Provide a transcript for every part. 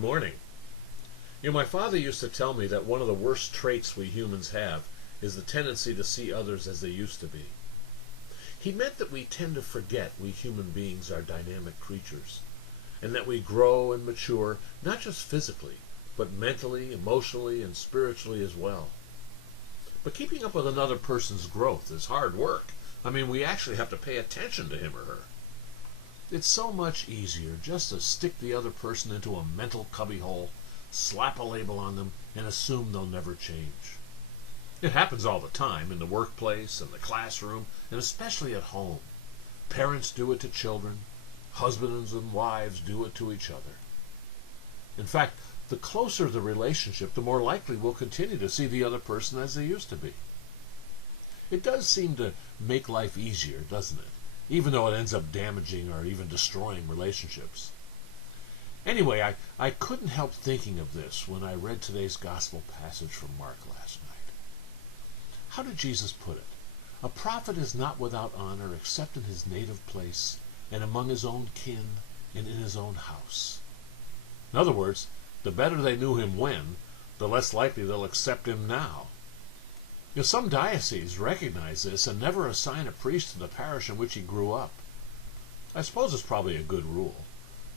Good morning. My father used to tell me that one of the worst traits we humans have is the tendency to see others as they used to be. He meant that we tend to forget we human beings are dynamic creatures, and that we grow and mature not just physically, but mentally, emotionally, and spiritually as well. But keeping up with another person's growth is hard work. We actually have to pay attention to him or her. It's so much easier just to stick the other person into a mental cubbyhole, slap a label on them, and assume they'll never change. It happens all the time in the workplace, in the classroom, and especially at home. Parents do it to children. Husbands and wives do it to each other. In fact, the closer the relationship, the more likely we'll continue to see the other person as they used to be. It does seem to make life easier, doesn't it? Even though it ends up damaging or even destroying relationships. Anyway, I couldn't help thinking of this when I read today's gospel passage from Mark last night. How did Jesus put it? A prophet is not without honor except in his native place and among his own kin and in his own house. In other words, the better they knew him when, the less likely they'll accept him now. Some dioceses recognize this and never assign a priest to the parish in which he grew up. I suppose it's probably a good rule.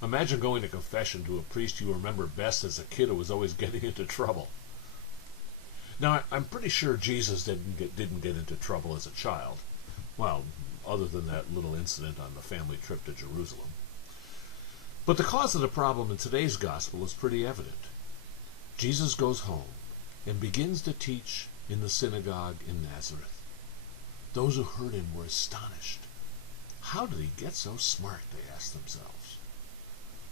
Imagine going to confession to a priest you remember best as a kid who was always getting into trouble. Now, I'm pretty sure Jesus didn't get into trouble as a child. Well, other than that little incident on the family trip to Jerusalem. But the cause of the problem in today's gospel is pretty evident. Jesus goes home and begins to teach in the synagogue in Nazareth. Those who heard him were astonished. How did he get so smart, they asked themselves.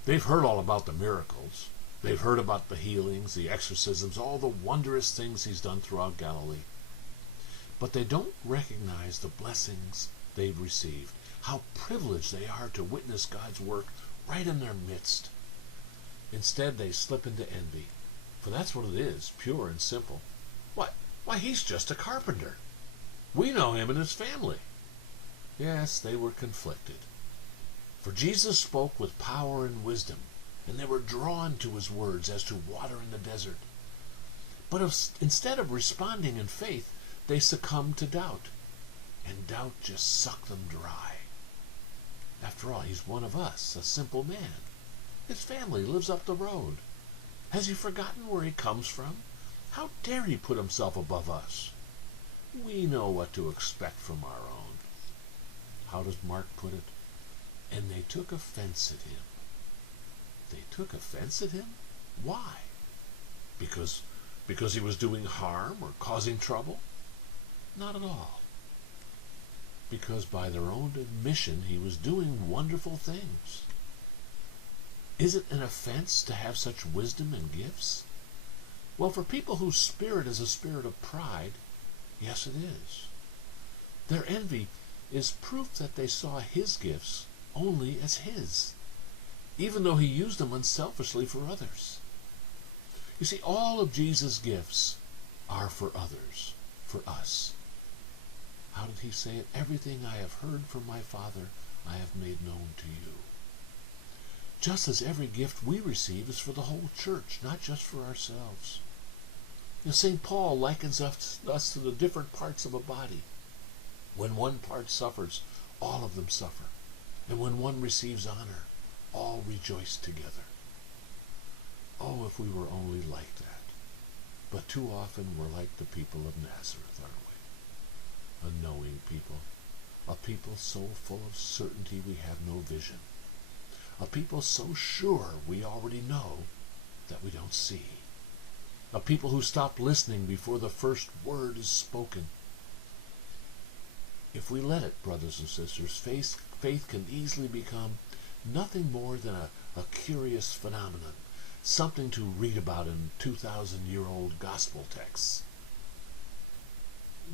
They've heard all about the miracles. They've heard about the healings, the exorcisms, all the wondrous things he's done throughout Galilee. But they don't recognize the blessings they've received, how privileged they are to witness God's work right in their midst. Instead, they slip into envy, for that's what it is, pure and simple. Why, he's just a carpenter. We know him and his family. Yes, they were conflicted. For Jesus spoke with power and wisdom, and they were drawn to his words as to water in the desert. But instead of responding in faith, they succumbed to doubt, and doubt just sucked them dry. After all, he's one of us, a simple man. His family lives up the road. Has he forgotten where he comes from? How dare he put himself above us? We know what to expect from our own. How does Mark put it? And they took offense at him. They took offense at him? Why? Because he was doing harm or causing trouble? Not at all. Because by their own admission, he was doing wonderful things. Is it an offense to have such wisdom and gifts? Well, for people whose spirit is a spirit of pride, yes, it is. Their envy is proof that they saw his gifts only as his, even though he used them unselfishly for others. You see, all of Jesus' gifts are for others, for us. How did he say it? Everything I have heard from my Father, I have made known to you. Just as every gift we receive is for the whole church, not just for ourselves. St. Paul likens us to the different parts of a body. When one part suffers, all of them suffer. And when one receives honor, all rejoice together. Oh, if we were only like that. But too often we're like the people of Nazareth, aren't we? A knowing people. A people so full of certainty we have no vision. A people so sure we already know that we don't see. A people who stop listening before the first word is spoken. If we let it, brothers and sisters, faith can easily become nothing more than a curious phenomenon, something to read about in 2,000-year-old gospel texts.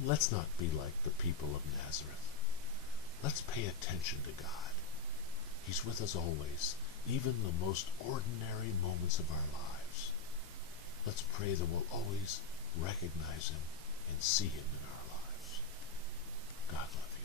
Let's not be like the people of Nazareth. Let's pay attention to God. He's with us always, even the most ordinary moments of our lives. Let's pray that we'll always recognize him and see him in our lives. God love you.